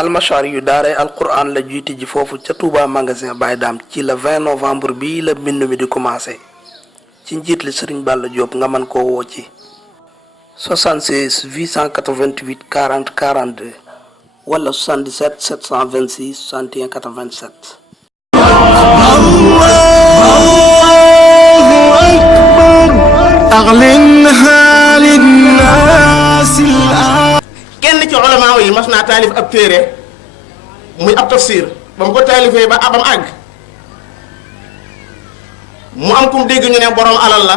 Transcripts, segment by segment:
almachar yu daaray alquran la juyti ji foofu ca Touba magasin Baye Dame ci le 20 novembre bii la mbind mi di commencé ci njiit li Serigne Balla Diop nga mën koo woo ci 76 888 40 42 wala 77 726 61 87. kenn ci ulamaa yi mas naa taalif ab téere muy ab tafsir ba mu ko taalifee ba abam àgg mu am kum dégg ñu ne borom alal la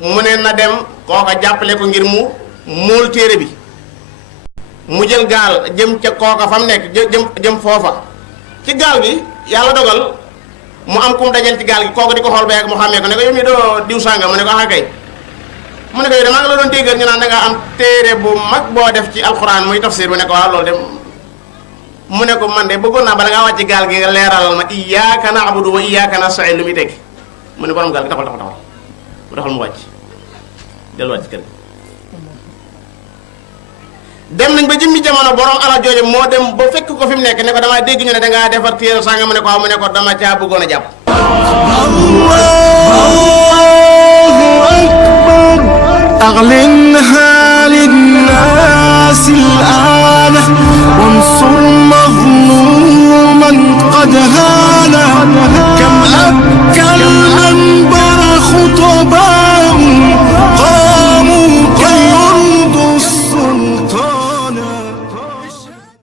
mu ne na dem kooka jàppale ko ngir mu muul téere bi mu jël gaal jëm ca kooka fa mu nekk jëm foofa ci gaal gi yàlla dogal mu am kum dajal ci gaal gi kooka di ko xool ba yàgg mu xàmmee ko ne ko yow mii doo diw sànga mu ne ko ah kay mu ne ko yow de maa ngi la doon déggal ñu naan da nga am téere bu mag boo def ci alxuraan muy tafsir mu ne ko waaw loolu de mu ne ko man de bëggoon naa bala ngaa wàcc gaal gi nga leeralal ma iyyaaka na'budu wa iyyaaka nasta'iin lu muy tekki mu ne borom gaal gi taxal mu taxal mu wàcc delluwaat ci kër gi dem nañ ba jëmmi jamono borom alal jooje moo dem ba fekk ko fi mu nekk ne ko damaa dégg ñu ne dangaa defar téere sànga mu ne ko waaw mu ne ko dama caa bëggoon a jàpp. أعلنها للناس الآن وانصر مظلوما قد هان